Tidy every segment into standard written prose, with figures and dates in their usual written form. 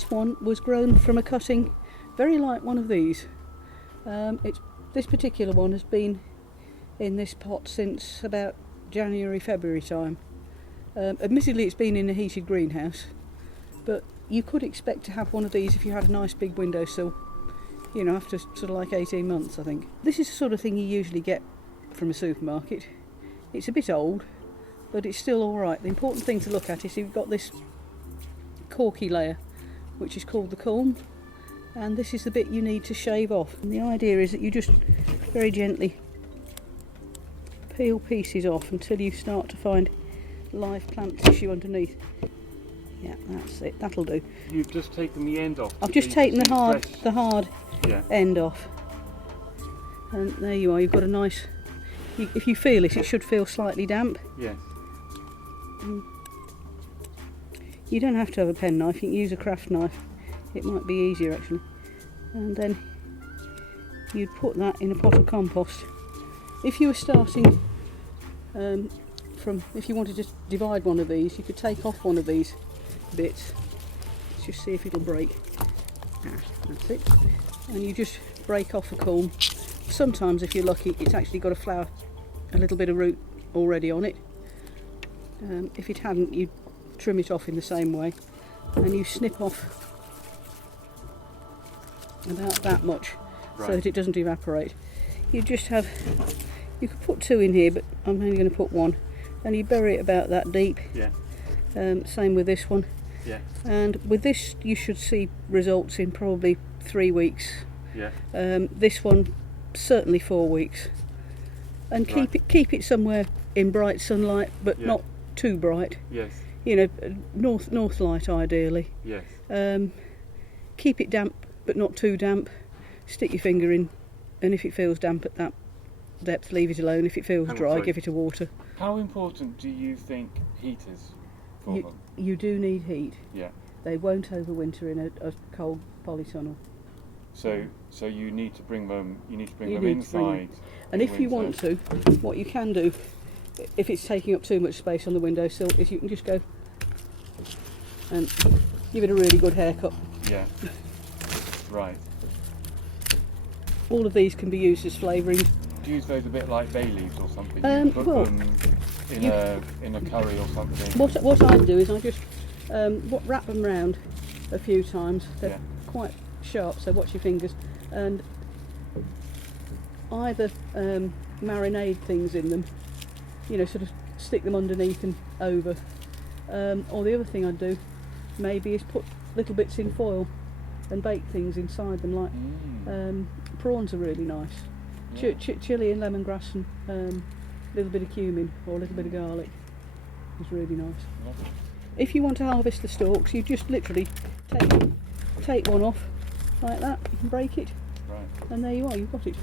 This one was grown from a cutting very like one of these. This particular one has been in this pot since about January, February time. Admittedly it's been in a heated greenhouse, but you could expect to have one of these if you had a nice big windowsill, you know, after sort of like 18 months I think. This is the sort of thing you usually get from a supermarket. It's a bit old, but it's still alright. The important thing to look at is you've got this corky layer, which is called the culm, and this is the bit you need to shave off. And the idea is that you just very gently peel pieces off until you start to find live plant tissue underneath. Yeah, that's it, that'll do. You've just taken the end off. I've just taken the hard end off. And there you are, you've got a nice, if you feel it, it should feel slightly damp. Yes. You don't have to have a pen knife, you can use a craft knife. It might be easier actually. And then you'd put that in a pot of compost. If you were starting if you wanted to divide one of these, you could take off one of these bits. Let's just see if it'll break. That's it. And you just break off the culm. Sometimes, if you're lucky, it's actually got a little bit of root already on it. If it hadn't, you'd trim it off in the same way, and you snip off about that much, so that it doesn't evaporate. You could put 2 in here, but I'm only going to put 1, and you bury it about that deep. Yeah. Same with this one. Yeah. And with this you should see results in probably 3 weeks. Yeah. This one certainly 4 weeks. And keep it somewhere in bright sunlight, but not too bright. Yes. You know, north light ideally. Yes. Keep it damp, but not too damp. Stick your finger in, and if it feels damp at that depth, leave it alone. If it feels dry, give it a water. How important do you think heat is for them? You do need heat. Yeah. They won't overwinter in a cold polytunnel. So you need to bring them. You need to bring them inside. And if you want to, what you can do, if it's taking up too much space on the windowsill, is you can just go and give it a really good haircut. Yeah. Right. All of these can be used as flavouring. Do you use those a bit like bay leaves or something? You put them in a curry or something. What I do is I just wrap them round a few times. They're quite sharp, so watch your fingers. And either marinade things in them, you know, sort of stick them underneath and over. Or the other thing I'd do maybe is put little bits in foil and bake things inside them, like prawns are really nice. Yeah. Chilli and lemongrass and a little bit of cumin or a little bit of garlic is really nice. Lovely. If you want to harvest the stalks, you just literally take one off like that and break it, and there you are, you've got it.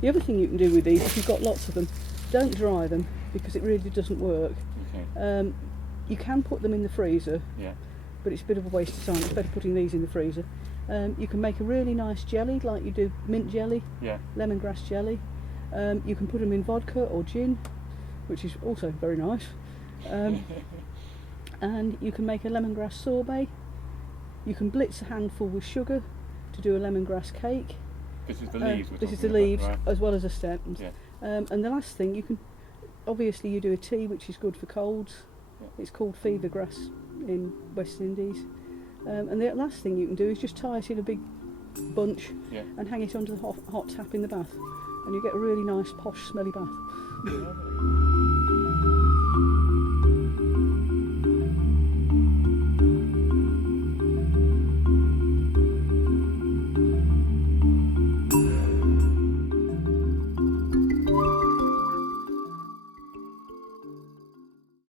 The other thing you can do with these, if you've got lots of them, don't dry them because it really doesn't work. Okay. You can put them in the freezer, but it's a bit of a waste of time. It's better putting these in the freezer. You can make a really nice jelly, like you do mint jelly, lemongrass jelly. You can put them in vodka or gin, which is also very nice. And you can make a lemongrass sorbet. You can blitz a handful with sugar to do a lemongrass cake. This is the leaves. This is the leaves, as well as the stems. Yeah. And the last thing, obviously you do a tea, which is good for colds. Yeah. It's called fever grass in West Indies. And the last thing you can do is just tie it in a big bunch and hang it under the hot tap in the bath, and you get a really nice posh smelly bath.